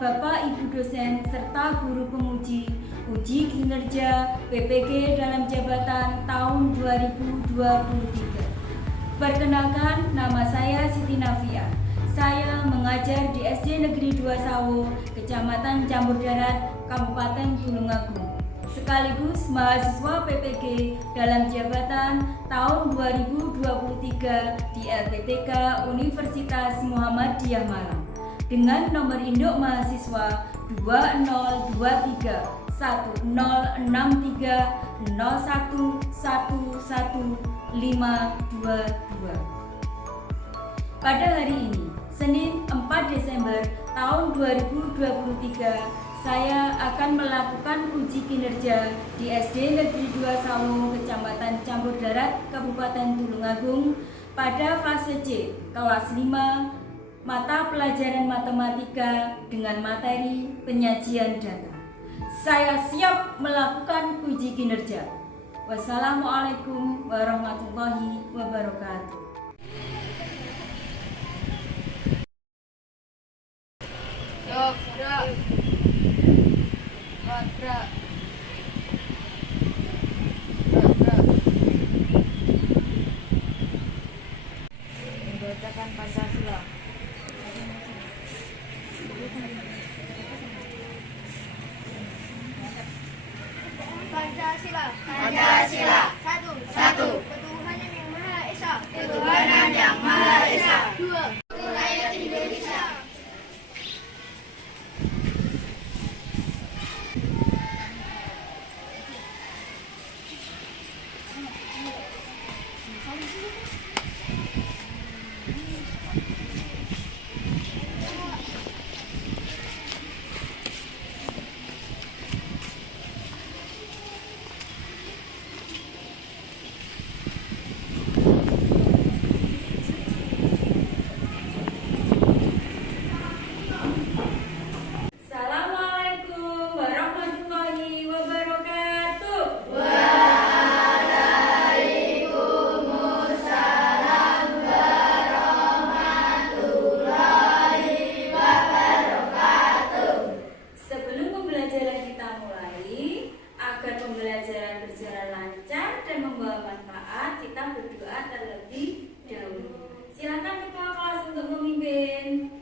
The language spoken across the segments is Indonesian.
Bapak Ibu dosen serta guru penguji uji kinerja PPG dalam jabatan tahun 2023. Perkenalkan, nama saya Siti Nafia. Saya mengajar di SD Negeri 2 Sawo, Kecamatan Campur Darat, Kabupaten Tulungagung. Sekaligus mahasiswa PPG dalam jabatan tahun 2023 di LPTK Universitas Muhammadiyah Malang dengan nomor induk mahasiswa 2023 1063 0111522. Pada hari ini, Senin 4 Desember tahun 2023, saya akan melakukan uji kinerja di SD Negeri 2 Sawo, Kecamatan Campur Darat, Kabupaten Tulungagung pada fase C, kelas 5, mata pelajaran matematika dengan materi penyajian data. Saya siap melakukan uji kinerja. Wassalamualaikum warahmatullahi wabarakatuh. Membacakan Pancasila. Pancasila. Pancasila. Satu. Satu. Ketuhanan yang Maha Esa. Ketuhanan yang Maha Esa. Dua. Rakyat Indonesia. Assalamualaikum warahmatullahi wabarakatuh. Waalaikumsalam warahmatullahi wabarakatuh. Sebelum pembelajaran kita mulai, agar pembelajaran berjalan lancar dan membawa manfaat, kita berdoa terlebih dahulu. Silakan ketua kelas untuk memimpin.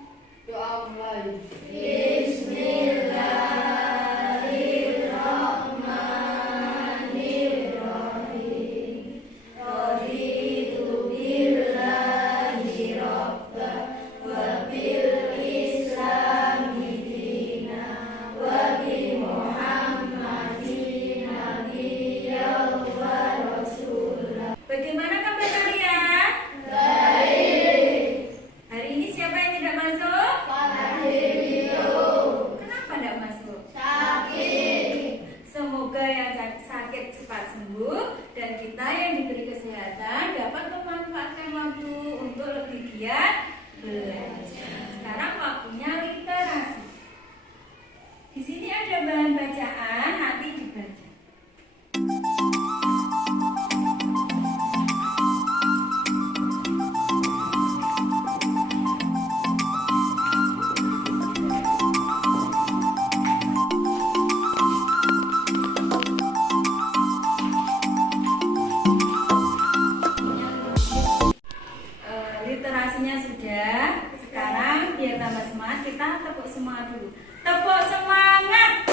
Doa mulai. Bismillahirrahmanirrahim. Raditu billahi rabba wa bil islami dina wa bi Muhammadin nabiyyan wa rasulah. Bagaimana kabar kalian? Baik. Hari ini siapa yang tidak masuk? Kenapa tidak masuk? Sakit. Semoga yang sakit cepat sembuh dan kita yang diberi kesehatan dapat memanfaatkan waktu untuk lebih giat belajar. Sekarang waktunya literasi. Di sini ada bahan bacaan, nanti dibaca. Literasinya sudah. Sekarang biar tambah semangat, kita tepuk semangat dulu. Tepuk semangat.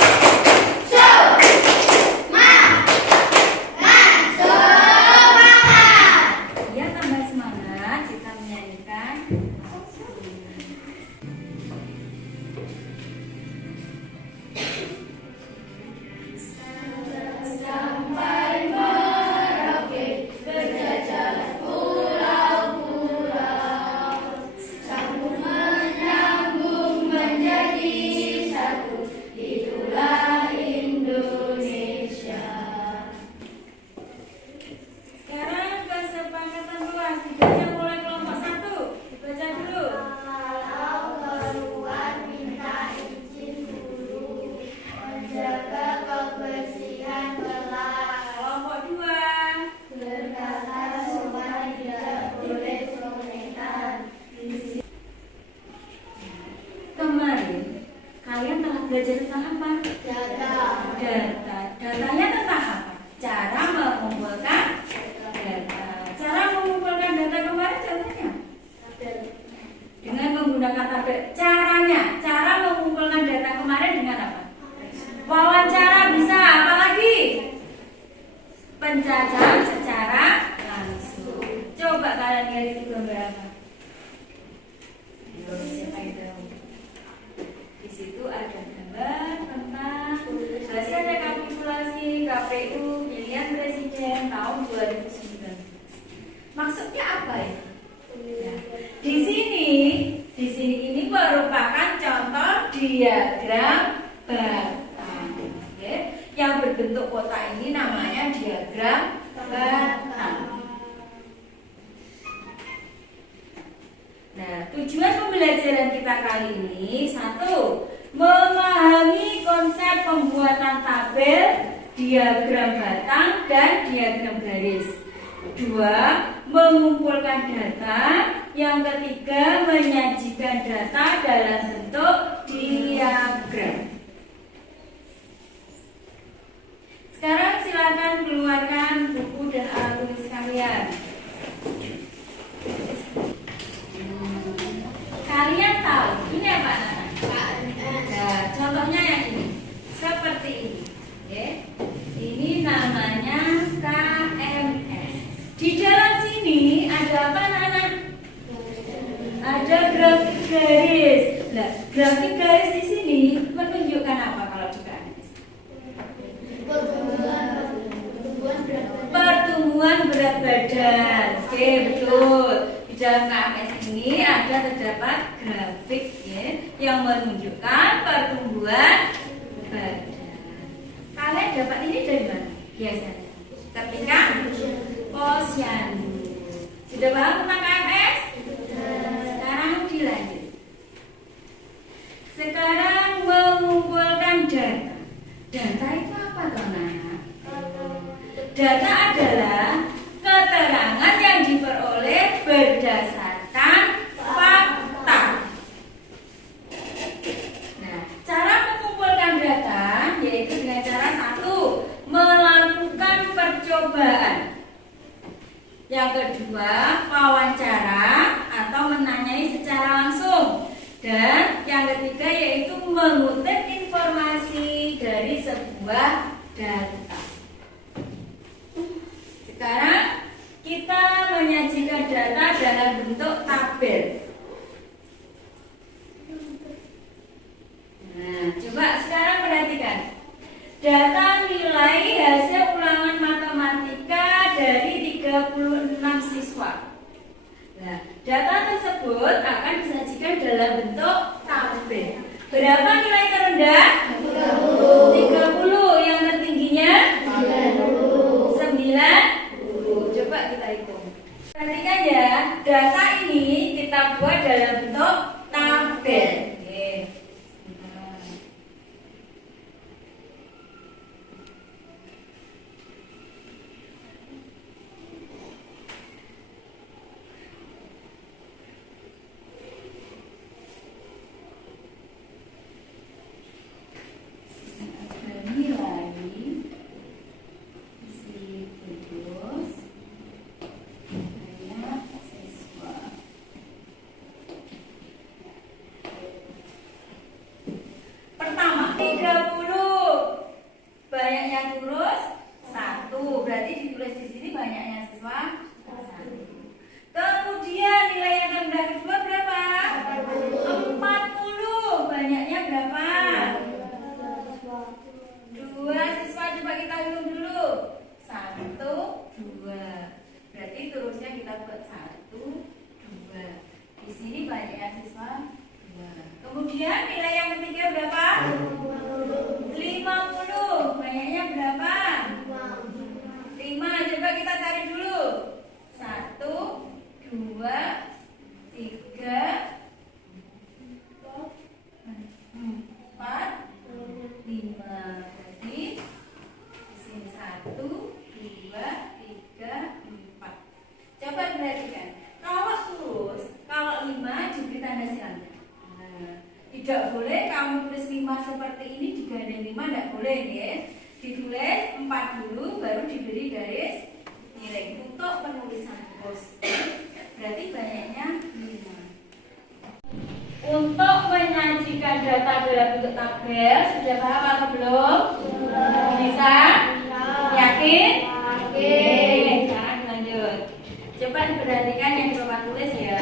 Biar tambah semangat, kita menyanyikan. Sampai Merauke berjajah pulau-pulau, sambung menyambung menjadi satu. Kalian telah belajar tentang apa? Data. Data. Datanya tentang apa? Cara mengumpulkan data. Cara mengumpulkan data kemarin contohnya dengan menggunakan tabel. Cara mengumpulkan data kemarin dengan apa? Wawancara bisa, apalagi pencacahan secara langsung. Coba kalian lihat itu gambar apa? Siapa yang tahu? Di situ ada gambar tentang hasil rekapitulasi KPU pemilihan presiden tahun 2019. Maksudnya apa ya? Nah, di sini ini merupakan contoh diagram batang. Oke. Yang berbentuk kotak ini namanya diagram batang. Nah, tujuan pembelajaran kita kali ini: 1. Memahami konsep pembuatan tabel, diagram batang, dan diagram garis. 2. Mengumpulkan data. Yang ketiga, menyajikan data dalam bentuk diagram. Sekarang silakan keluarkan buku dan alat tulis kalian. Kalian tahu ini apa anak-anak? Nah, contohnya yang ini, seperti ini. Oke. Ini namanya KMS. Di dalam sini ada apa anak-anak? Ada grafik garis. Nah, grafik garis di sini menunjukkan apa kalau di KMS? Pertumbuhan berat badan. Oke, betul. Di dalam KMS ini terdapat grafik ya, yang menunjukkan pertumbuhan badan. Kalian dapat ini dari mana? Biasanya ketika posyandu. Sudah paham tentang KMS? Sekarang dilanjut. Sekarang mengumpulkan data. Data itu apa, teman-teman? Data adalah keterangan yang diperoleh berdasarkan fakta. Nah, cara mengumpulkan data yaitu dengan cara 1. Melakukan percobaan. Yang kedua, wawancara atau menanyai secara langsung. Dan yang ketiga yaitu mengutip informasi dari sebuah data. Sekarang kita menyajikan data dalam bentuk tabel. Nah, coba sekarang perhatikan. Data nilai hasil ulangan matematika dari 36 siswa. Nah, data tersebut akan disajikan dalam bentuk tabel. Berapa nilai terendah? 30. Yang tertingginya? 90. Coba kita hitung. Perhatikan ya, data ini kita buat dalam bentuk tabel. Oke. Banyaknya kurus 1, berarti ditulis di sini banyaknya siswa 1. Kemudian nilai yang rendah kedua berapa? 40. Banyaknya berapa? 2 siswa. Coba kita hitung dulu. 1, 2. Berarti terusnya kita buat 1, 2. Di sini banyaknya siswa 2. Kemudian nilai yang ketiga berapa? 50. Banyaknya berapa? kamu tulis 5 seperti ini digandeng 5 tidak boleh ya. Ditulis 4 dulu baru diberi garis miring untuk penulisan bos. Berarti banyaknya 5. Untuk menyajikan data dalam bentuk tabel sudah paham atau belum? Bisa? Yakin? Yakin. Sekarang lanjut. Coba diperhatikan yang Bapak tulis ya.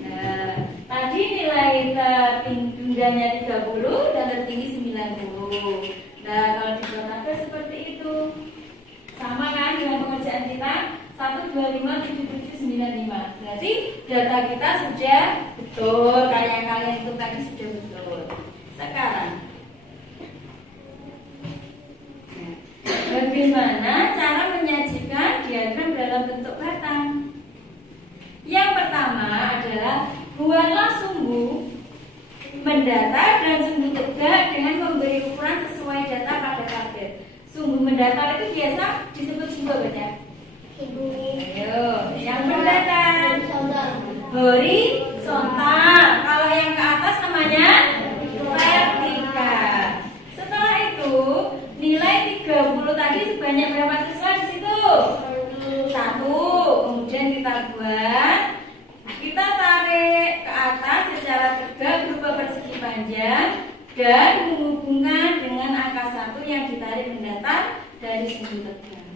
Nah, tadi nilai terrendahnya 30 dan tertinggi 90. Nah, kalau di tabel seperti itu. Sama kan dengan pengerjaan kita 1257795. Berarti data kita sudah betul, kayak kalian itu tadi sudah betul. Sekarang bagaimana cara menyajikan diagram dalam bentuk batang? Yang pertama adalah buatlah sumbu mendatar dan sumbu tegak dengan memberi ukuran sesuai data pada tabel. Sumbu mendatar itu biasa disebut sumbu apa ya? Ayo, yang mendatar horizontal. Kalau yang ke atas namanya vertikal. Setelah itu nilai 30 tadi sebanyak berapa siswa di situ? 1. Kemudian kita buat, kita tarik ke atas secara tegak berupa persegi panjang dan menghubungkan dengan angka 1 yang ditarik mendatar dari sumbu tegak.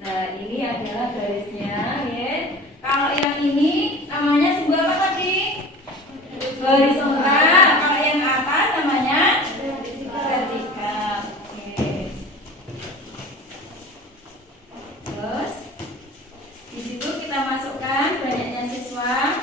Nah, ini adalah garisnya ya. Kalau yang ini namanya sumbu apa tadi? Horizontal. Kalau yang atas namanya vertikal. Oke. Terus di situ kita masukkan banyaknya siswa.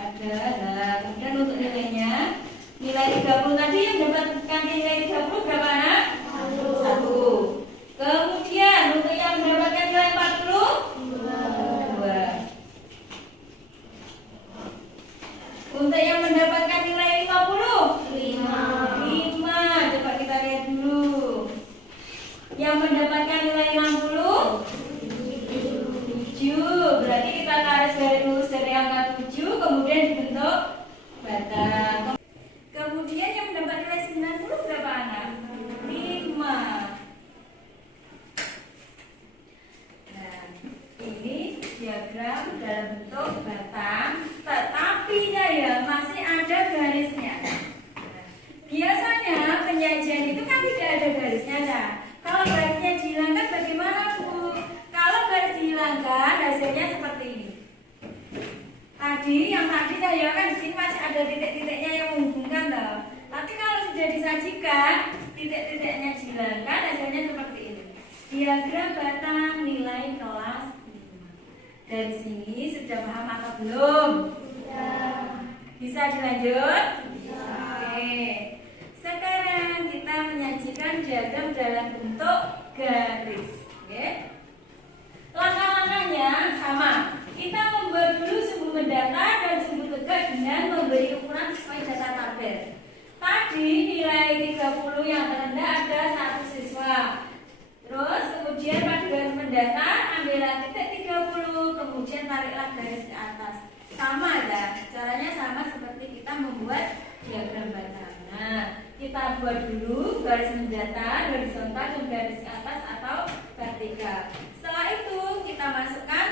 Ada. Nah, kemudian untuk nilainya, nilai 30 tadi yang mendapatkan nilai 30 berapa anak? 1. Kemudian untuk yang mendapatkan nilai 40 2. Untuk yang mendapatkan nilai 50 5. Coba kita lihat dulu. Yang mendapatkan nilai 60 7. Berarti kita tarik garis lurus dari angka 7 kemudian dibentuk batang. Kemudian yang mendapat nilai 90 berapa anak? 5. Ini diagram dalam bentuk batang, tetapi ya masih ada garisnya. Biasanya penyajian itu kan tidak ada garisnya, nah. Kalau garisnya dihilangkan bagaimana, Bu? Kalau garis dihilangkan hasilnya seperti ini. Yang tadi saya kan di sini masih ada titik-titiknya yang menghubungkan, loh. Tapi kalau sudah disajikan, titik-titiknya dihilangkan hasilnya seperti ini. Diagram batang nilai kelas. Dari sini sudah paham atau belum? Bisa dilanjut? Oke. Sekarang kita menyajikan diagram dalam bentuk garis. Oke. Langkah-langkahnya sama. Kita membuat dulu sumbu mendatar dan sumbu tegak dengan memberi ukuran sesuai data tabel. Tadi nilai 30 yang terendah ada 1 siswa. Terus kemudian pada garis mendatar ambillah titik 30, kemudian tariklah garis ke atas. Sama ya, caranya sama seperti kita membuat diagram batang. Nah, kita buat dulu garis mendatar, horizontal dan garis ke atas atau vertikal. Setelah itu kita masukkan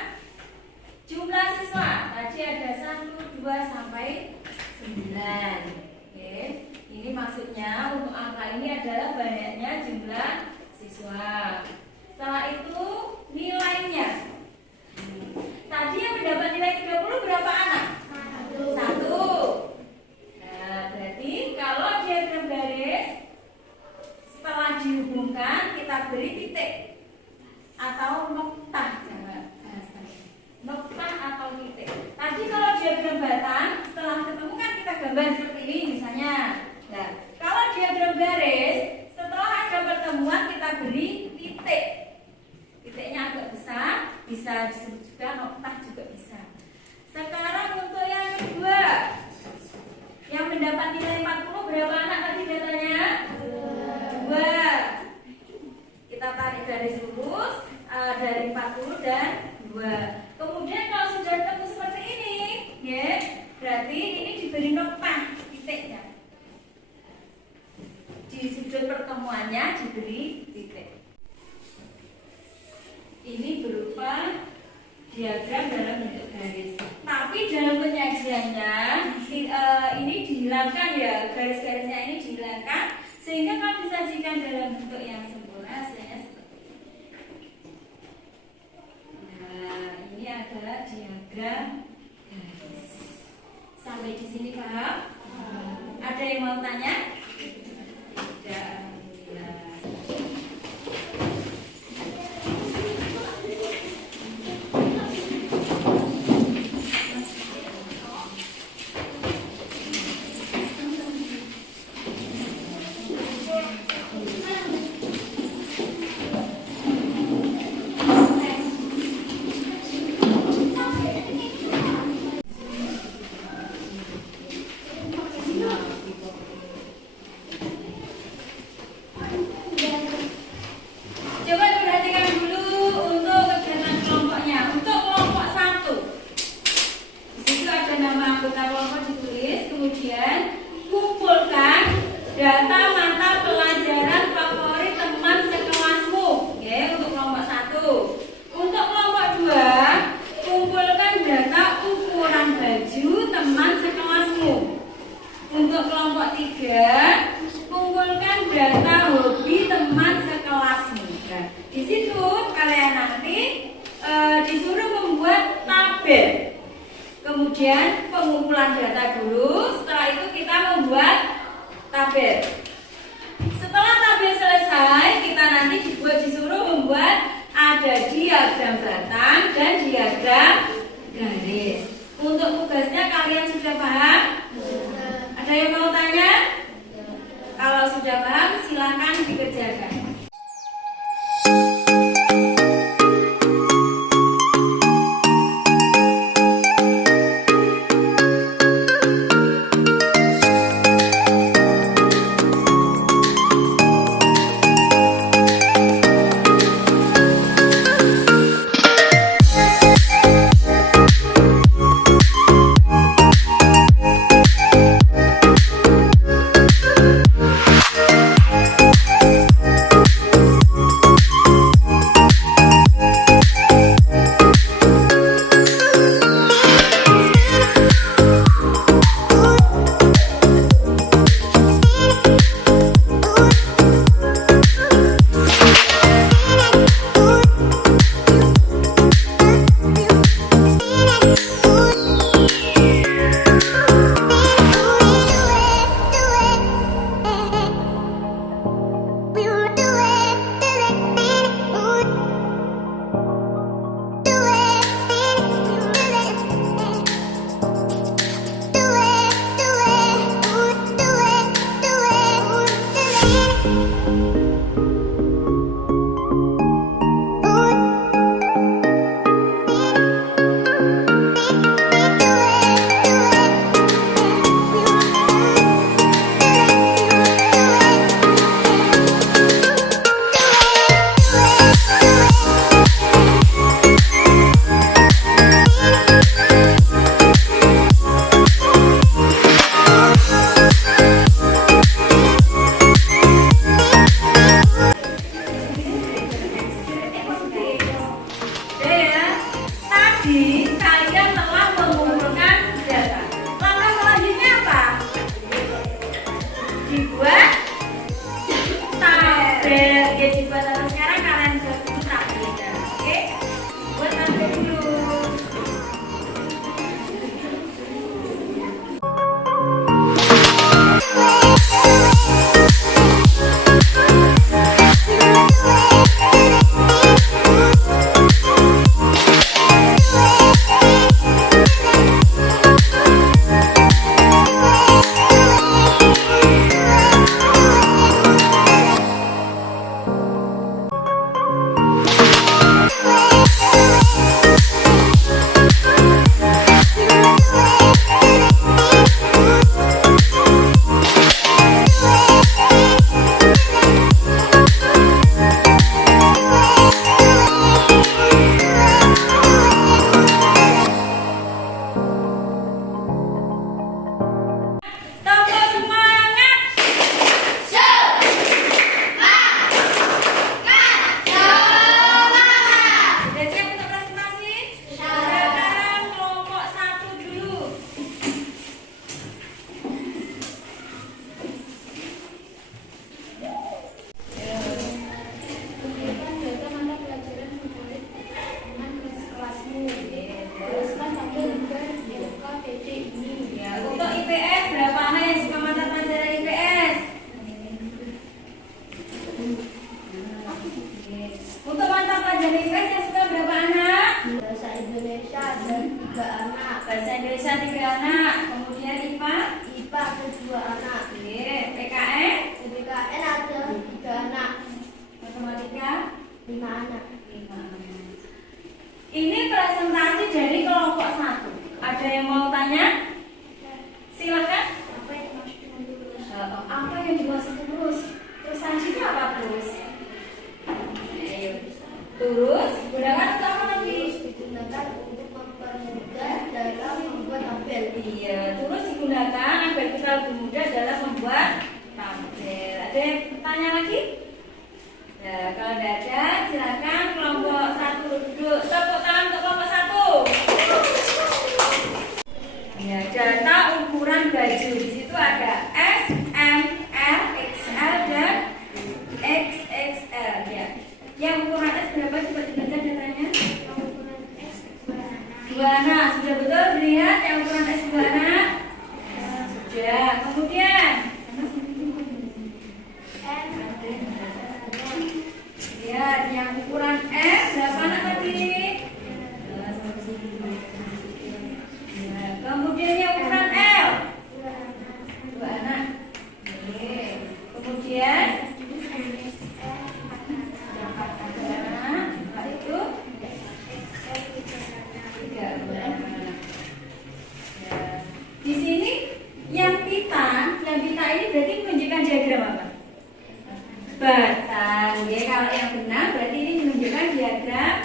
jumlah siswa. Tadi ada 1, 2 sampai 9. Oke. Ini maksudnya untuk angka ini adalah banyaknya jumlah siswa. Setelah itu nilainya. Tadi yang mendapat nilai 30 berapa anak? 1. Nah, berarti kalau diagram garis setelah dihubungkan kita beri titik atau noktah, jangan noktah atau titik. Tadi kalau diagram batang setelah ketemu kan kita gambar seperti ini misalnya. Nah, kalau diagram garis setelah ada pertemuan kita beri titik. Titiknya agak besar, bisa disebut juga noktah juga bisa. Sekarang untuk yang kedua, yang mendapat nilai 40 berapa anak tadi datanya? 2. Kita tarik garis lurus dari 40 dan 2. Kemudian kalau sudah ketemu seperti ini, ya, berarti ini diberi noktah. titiknya. Di sudut pertemuannya diberi titik. Ini berupa diagram dalam bentuk garis. Tapi dalam penyajiannya ini dihilangkan ya, garis-garisnya ini dihilangkan sehingga kalau disajikan dalam bentuk yang sempurna hasilnya seperti ini. Nah, ini adalah diagram garis. Sampai di sini paham? Ada yang mau tanya? Tidak. Coba perhatikan dulu untuk kegiatan kelompoknya. Untuk kelompok 1, di situ ada nama anggota kelompok ditulis. Kemudian kumpulkan data mata pelajaran favorit teman sekelasmu. Oke, untuk kelompok 1. Untuk kelompok 2, kumpulkan data ukuran baju teman sekelasmu. Untuk kelompok 3, kumpulkan data hobi teman sekelasmu. Nah, di situ kalian nanti disuruh membuat tabel. Kemudian pengumpulan data dulu. Setelah itu kita membuat tabel. Setelah tabel selesai, kita nanti disuruh membuat ada diagram batang dan diagram garis. Untuk tugasnya kalian sudah paham? Ada yang mau tanya? Kalau sudah paham, silakan dikerjakan. lebih mudah dalam membuat tabel. Ada yang bertanya lagi? Nah, kalau tidak ada, silakan kelompok 1 duduk. Tepuk tangan untuk kelompok 1. Ya, data ukuran baju. Di situ ada S, M, L, XL, dan XXL. Ya. Yang ukuran S berapa? Coba dibaca datanya. Ukuran S 2 anak. Sudah betul dilihat yang ukuran S 2 anak? Sudah. Kemudian lihat yang ukuran S berapa anak tadi? Nah, kemudian yang ukuran L 2 anak. Oke. Kemudian setelah itu 3 anak. Ya. Di sini yang pita ini berarti menunjukkan diagram apa? Batang. Ya, kalau yang benar berarti ini menunjukkan diagram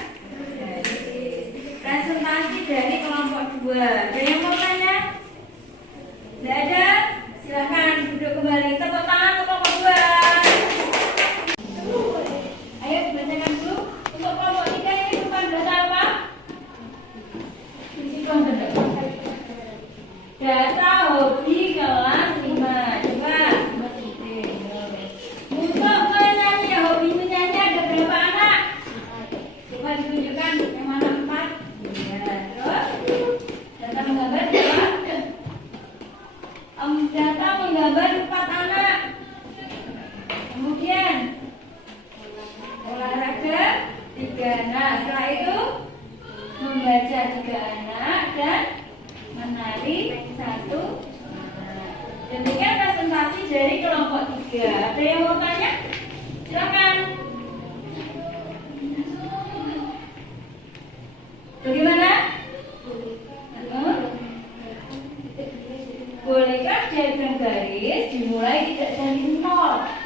garis. Presentasi dari kelompok 2. Ada yang mau tanya? Tidak ada? Silakan duduk kembali. Tepuk tangan untuk kelompok 2. Ayo dibacakan dulu. Untuk kelompok 3 ini bukan data apa? Data hobi kelas 5. Coba. Untuk menyanyi, hobi menyanyi ada berapa anak? Coba ditunjukkan yang mana 4. Ya, terus data menggambar berapa? Data menggambar 4 anak. Kemudian olahraga 3 anak. Setelah itu membaca 3 anak dan menari 1 anak. Demikian presentasi dari kelompok 3. Ada yang mau tanya? Silakan. Bagaimana? Bolehkah diagram garis dimulai tidak dari 0?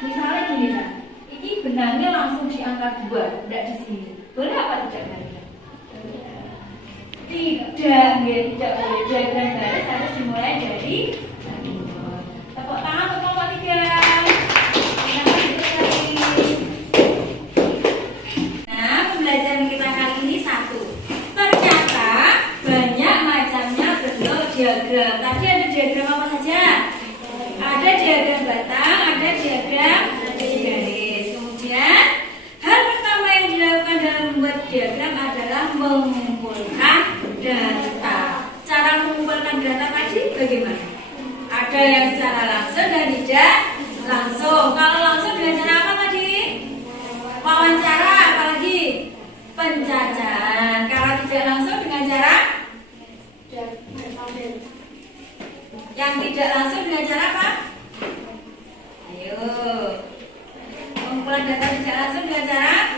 Misalnya gini kan, ini benangnya langsung di angka 2, tidak di sini. Boleh apa tidak boleh? Tidak, ya, tidak boleh. Diagram garis harus dimulai dari 0. Tepuk tangan untuk kelompok 3. Nah, pembelajaran kita kali ini 1. Ternyata banyak macamnya bentuk diagram. Tadi ada diagram apa saja? Ada diagram batang, ada diagram garis. Kemudian hal pertama yang dilakukan dalam membuat diagram adalah mengumpulkan data. Cara mengumpulkan data tadi bagaimana? Ada yang secara langsung dan tidak langsung. Kalau langsung dengan cara apa tadi? Wawancara, apalagi penjajahan. Kalau tidak langsung dengan cara yang tidak langsung dengan cara apa? Ayo, pengumpulan data tidak langsung dengan cara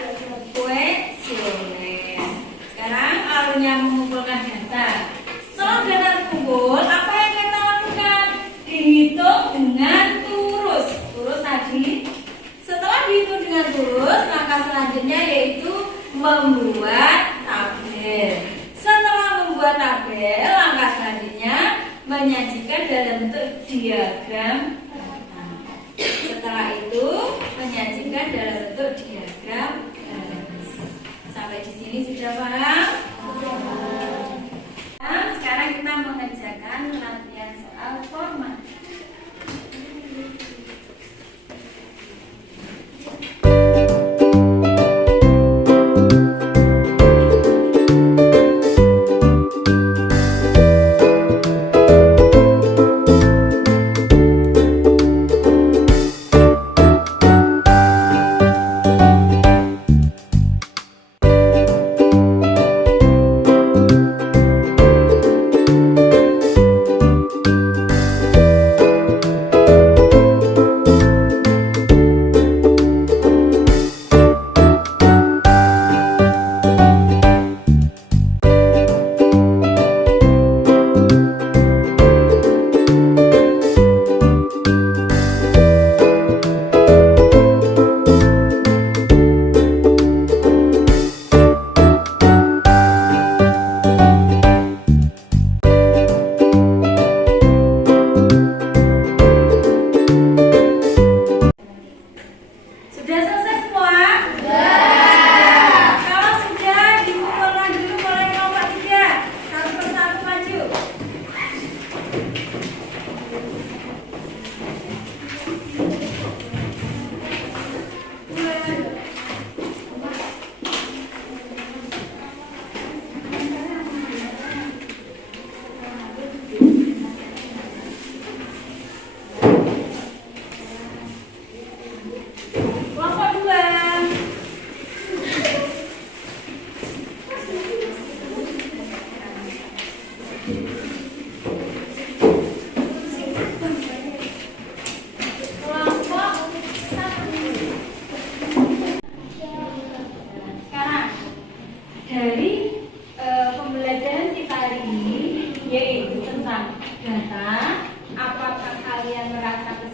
kuesioner. Sekarang alurnya mengumpulkan data. Setelah data terkumpul, apa yang kita lakukan? Dihitung dengan turus. Turus tadi. Setelah dihitung dengan turus, langkah selanjutnya yaitu membuat tabel. Setelah membuat tabel, langkah selanjutnya menyajikan dalam bentuk diagram. Setelah itu menyajikan dalam bentuk diagram. Sampai di sini sudah paham? Nah, sekarang kita mengerjakan latihan soal format.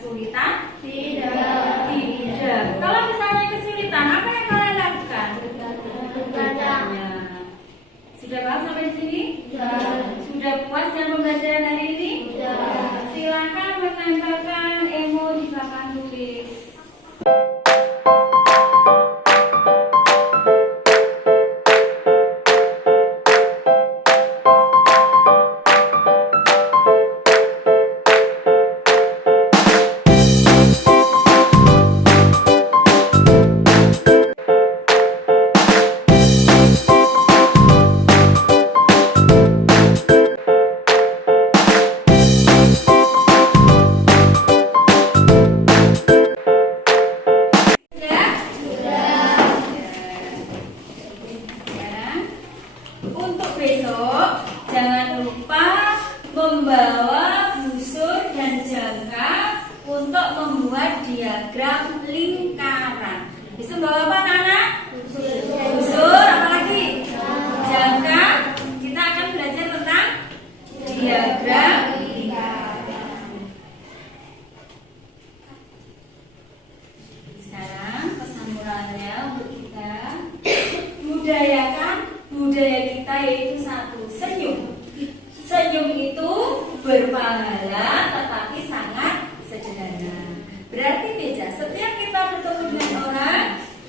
kesulitan? Tidak. Tidak. Kalau misalnya kesulitan, apa yang kalian lakukan? Baca. Sudah paham sampai di sini? Sudah. Sudah puas dengan pembelajaran hari ini? Sudah. Silakan menempelkan emo di papan tulis. Sudah? Sekarang, untuk besok jangan lupa membawa busur dan jangka untuk membuat diagram lingkaran. Bisa bawa apa anak-anak? Busur, apalagi? Jangka. Kita akan belajar tentang diagram lingkaran. Sekarang pesan moralnya untuk kita, budayakan budaya kita yaitu satu, senyum. Senyum itu berpahala tetapi sangat sederhana. Berarti beda, setiap kita bertemu dengan orang,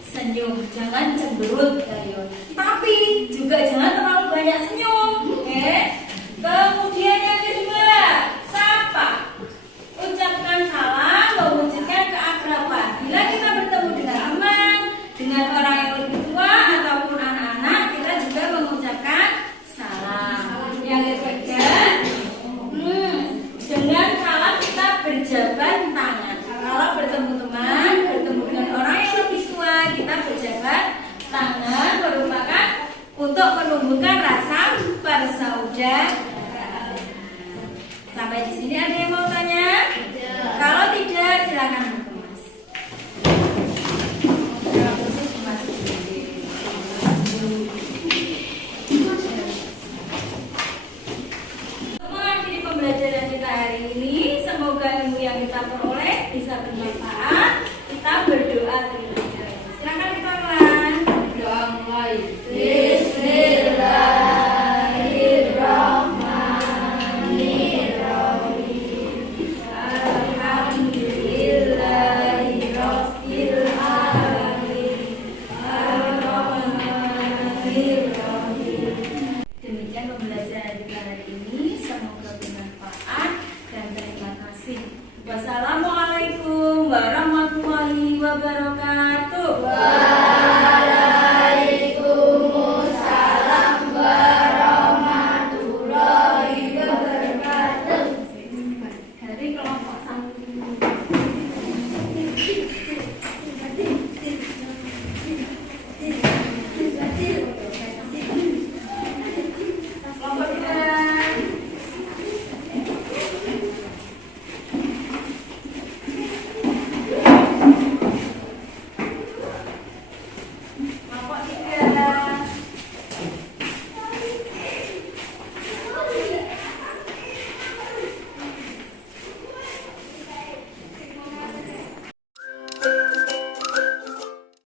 senyum, jangan cemberut, tapi juga jangan terlalu banyak senyum. Oke? Kemudian yang kedua, sapa. Ucapkan salam, mewujudkan keakraban. Bila kita bertemu dengan teman, dengan orang yang lebih tua ataupun anak-anak, kita juga mengucapkan salam. Yang ketiga, dengan salam kita berjabat tangan. Kalau bertemu teman, bertemu dengan orang yang lebih tua, kita berjabat tangan merupakan untuk menumbuhkan rasa persaudaraan. Sampai di sini ada yang mau tanya? Kalau tidak, silakan berkemas. Untuk mengakhiri pembelajaran kita hari ini, semoga ilmu yang kita peroleh bisa bermanfaat. Kita berdoa terlebih dahulu. Silakan kita kelas. Doa mulai. Demikian pembelajaran kita hari ini, semoga bermanfaat dan terima kasih. Wassalamualaikum warahmatullahi wabarakatuh.